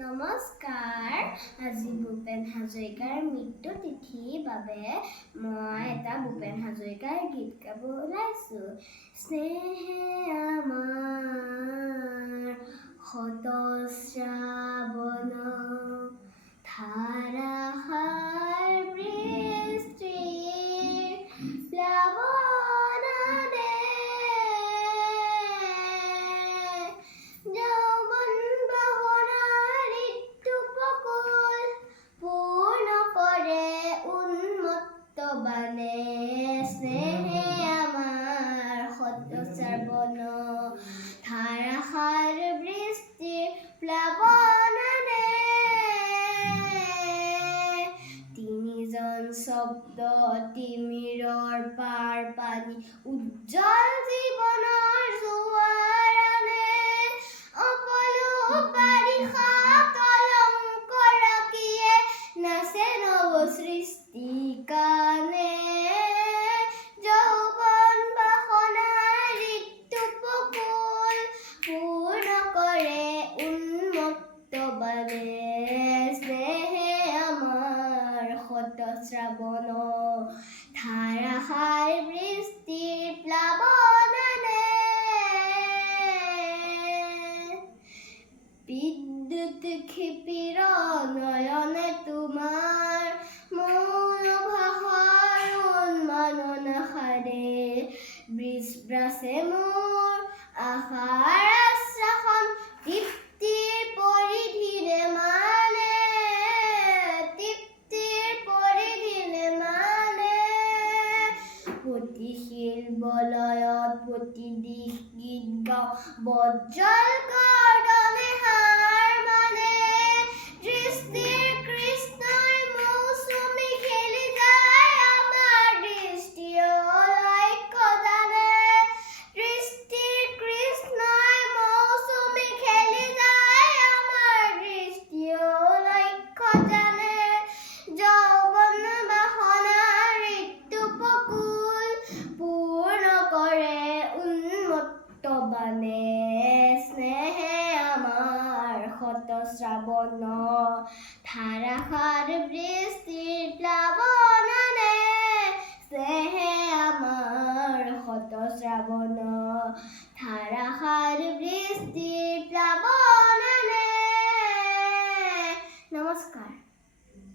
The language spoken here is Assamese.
নমস্কাৰ। আজি ভূপেন হাজৰিকাৰ মৃত্যু তিথিৰ বাবে মই এটা ভূপেন হাজৰিকাৰ গীত গাব ওলাইছোঁ। স্নেহে আমাৰ শত শ্ৰাৱণ ধাৰাসাৰ বৃষ্টিৰ প্লাৱন দে যৌৱন বাসনাৰ ঋতুপকুল পূৰ্ণ কৰে উন্মত্ত বাণে। স্নেহে আমাৰ শত শ্ৰাৱণ ধাৰাসাৰ বৃষ্টিৰ প্লাৱন দে। তিনিজন শব্দ তিমিৰৰ পাৰ পানী উজ্জ্বল জীৱনৰ জোৱাৰ আনে। অপলক বাৰিষা কলংক ৰাখিয়ে নাচে নৱ সৃষ্টি কানে। যৌৱন বাসনাৰ ঋতুপকুল পূৰ্ণ কৰে উন্মত্ত বাণে। স্নেহে আমাৰ শত শ্ৰাৱণ ধাৰাসাৰ বৃষ্টিৰ প্লাৱন দে। বিদ্যুৎ ক্ষিপিৰ নয়নে তোমাৰ মৌন ভাষাৰ উন্মাননা সাৰে। ব্ৰাছে মোৰ আশাৰ আশ্বাসন তৃপ্তিৰ পৰিধিৰে মানে। গতিশীল বলয়ত প্ৰতিদিশ গীত গাওঁ বজ্ৰল গৰ্জনে হাৰ মানে। দৃষ্টিৰ কৃষ্ণই মৌচুমী খেলি যায় আমাৰ দৃষ্টিও লক্ষ্য জানে। দৃষ্টিৰ কৃষ্ণই মৌচুমী খেলি যায় আমাৰ দৃষ্টিও লক্ষ্য জানে। যৌৱন বাসনাৰ ঋতুপকুল পূৰ্ণ কৰে উন্মত্ত বাণে। স্নেহে আমাৰ শত শ্ৰাৱণ ধাৰাসাৰ